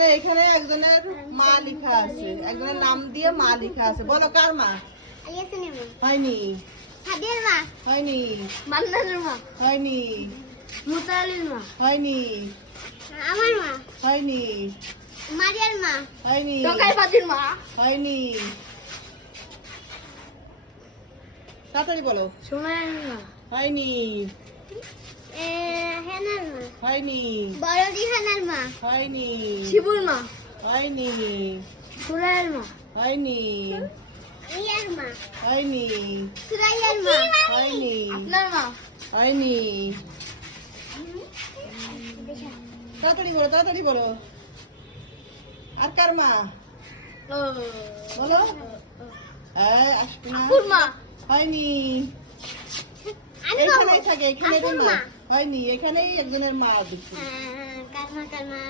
এখানে একজনের মা লেখা আছে, একজনের নাম দিয়ে মা লেখা আছে। বলো কার মা? হয়নি। সাদিয়ার মা হয়নি। মান্নানের মা হয়নি। মুতালির মা হয়নি। আমার মা হয়নি। মারিয়ার মা হয়নি। টোকাই পাতির মা হয়নি। তাড়াতাড়ি বলো। সুমাইয়ার মা হয়নি। হেনার মা হয়নি। বড়দি হেনার মা হয়নি। শিবুর মা হয়নি। সুরাইয়ের মা হয়নি। ইয়ার মা হয়নি। সুরাইয়ের মা হয়নি। আপনার মা হয়নি। তাড়াতাড়ি বলো, তাড়াতাড়ি বলো। আর কার মা? বলো। আসবে না। আপুর মা হয়নি। আমি এখানেই থাকে, এখানে আপুর মা মা হয়নি। এখানেই একজনের মা দেখছি। কারমা